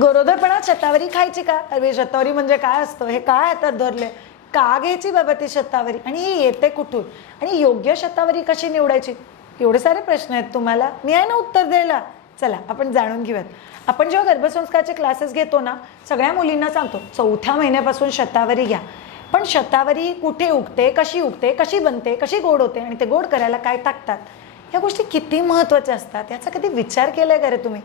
गरोदरपणा शतावरी खायची का? अरे शतावरी म्हणजे काय असतं? हे काय हातात धरले का घ्यायची बाबा ती शतावरी? आणि ही येते कुठून? आणि योग्य शतावरी कशी निवडायची? एवढे सारे प्रश्न आहेत तुम्हाला. मी आहे ना उत्तर द्यायला? चला आपण जाणून घेऊयात. आपण जेव्हा गर्भसंस्काराचे क्लासेस घेतो ना सगळ्या मुलींना सांगतो चौथ्या महिन्यापासून शतावरी घ्या. पण शतावरी कुठे उगते कशी उगते कशी बनते कशी गोड होते आणि ते गोड करायला काय टाकतात? ह्या गोष्टी किती महत्त्वाच्या असतात? याचा कधी विचार केला आहे का रे तुम्ही?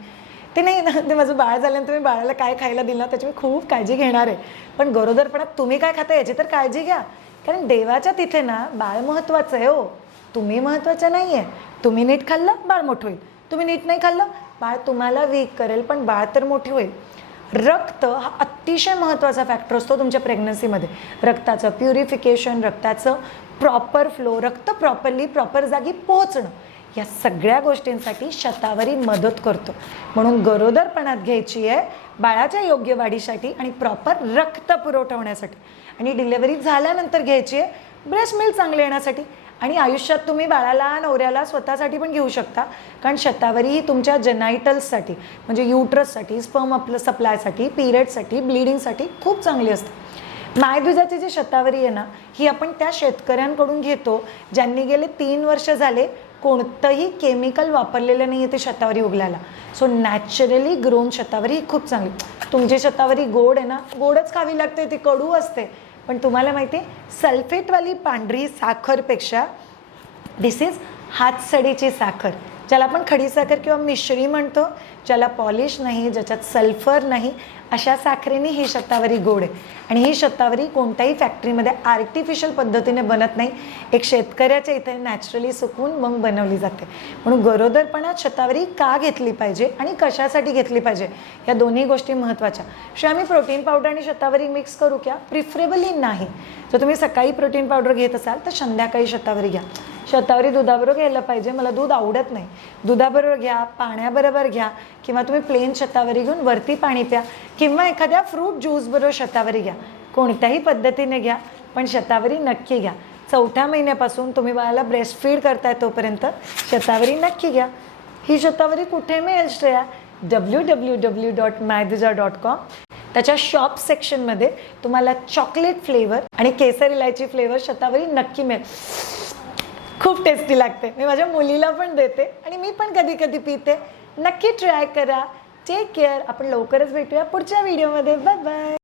ते नाही ना ते माझं बाळ झाल्यानंतर मी बाळाला काय खायला दिलं त्याची मी खूप काळजी घेणार आहे. पण गरोदरपणात तुम्ही काय खाता याची तर काळजी घ्या. कारण देवाच्या तिथे ना बाळ महत्त्वाचं आहे हो. तुम्ही महत्त्वाचं नाही आहे तुम्ही नीट खाल्लं बाळ मोठं होईल. तुम्ही नीट नाही खाल्लं बाळ तुम्हाला वीक करेल पण बाळ तर मोठी होईल. रक्त हा अतिशय महत्त्वाचा फॅक्टर असतो तुमच्या प्रेग्नन्सीमध्ये रक्ताचं प्युरिफिकेशन रक्ताचं प्रॉपर फ्लो रक्त प्रॉपरली प्रॉपर जागी पोहोचणं. या सगळ्या गोष्टींसाठी शतावरी मदत करतो. म्हणून गरोदरपणात घ्यायची आहे बाळाच्या योग्य वाढीसाठी आणि प्रॉपर रक्त पुरवठा होण्यासाठी आणि डिलेवरी झाल्यानंतर घ्यायची आहे ब्रेस्ट मिल्क चांगले येण्यासाठी. आणि आयुष्यात तुम्ही बाळाला नवऱ्याला स्वतःसाठी पण घेऊ शकता. कारण शतावरी ही तुमच्या जेनायटल्ससाठी म्हणजे युट्रससाठी स्पर्म आपलं सप्लायसाठी पिरियडसाठी ब्लिडिंगसाठी खूप चांगली असते. मायदुजाची जी शतावरी आहे ना ही आपण त्या शेतकऱ्यांकडून घेतो ज्यांनी गेले तीन वर्ष झाले कोणतंही केमिकल वापरलेलं नाही आहे ते शतावरी उगलायला. सो नॅचरली ग्रोन शतावरी ही खूप चांगली. तुमची शतावरी गोड आहे ना गोडच खावी लागते ती कडू असते. पण तुम्हाला माहिती आहे सल्फेटवाली पांढरी साखरपेक्षा दिस इज हातसडीची साखर ज्याला आपण खडी साखर किंवा मिश्री म्हणतो ज्याला पॉलिश नाही ज्याच्यात सल्फर नाही अशा साखरेने ही शतावरी गोड आहे. आणि ही शतावरी कोणत्याही फॅक्टरीमध्ये आर्टिफिशियल पद्धतीने बनत नाही. एक शेतकऱ्याच्या इथे नॅचरली सुकवून मग बनवली जाते. म्हणून गरोदरपणात शतावरी का घेतली पाहिजे आणि कशासाठी घेतली पाहिजे या दोन्ही गोष्टी महत्त्वाच्या. शिवाय आम्ही प्रोटीन पावडर आणि शतावरी मिक्स करू क्या? प्रिफरेबली नाही. जर तुम्ही सकाळी प्रोटीन पावडर घेत असाल तर संध्याकाळी शतावरी घ्या. शतावरी दुधाबरोबर घ्यायला पाहिजे. मला दूध आवडत नाही. दुधाबरोबर घ्या पाण्याबरोबर घ्या किंवा तुम्ही प्लेन शतावरी घेऊन वरती पाणी प्या किंवा एखाद्या फ्रूट ज्यूस बरोबर शतावरी घ्या. कोणत्याही पद्धतीने घ्या पण शतावरी नक्की घ्या. चौथ्या महिन्यापासून तुम्ही बाळाला ब्रेस्ट फीड करताय तोपर्यंत शतावरी नक्की घ्या. ही शतावरी कुठे मिळेल Shreya? W W W dot मायदुजा dot com त्याच्या शॉप सेक्शनमध्ये तुम्हाला चॉकलेट फ्लेवर आणि केसर इलायची फ्लेवर शतावरी नक्की मिळेल. खूप टेस्टी लागते. मी माझ्या मुलीला पण देते आणि मी पण कधी कधी पिते. नक्की ट्राय करा. टेक केअर आपण लवकरच भेटूया पुढच्या व्हिडिओमध्ये बाय बाय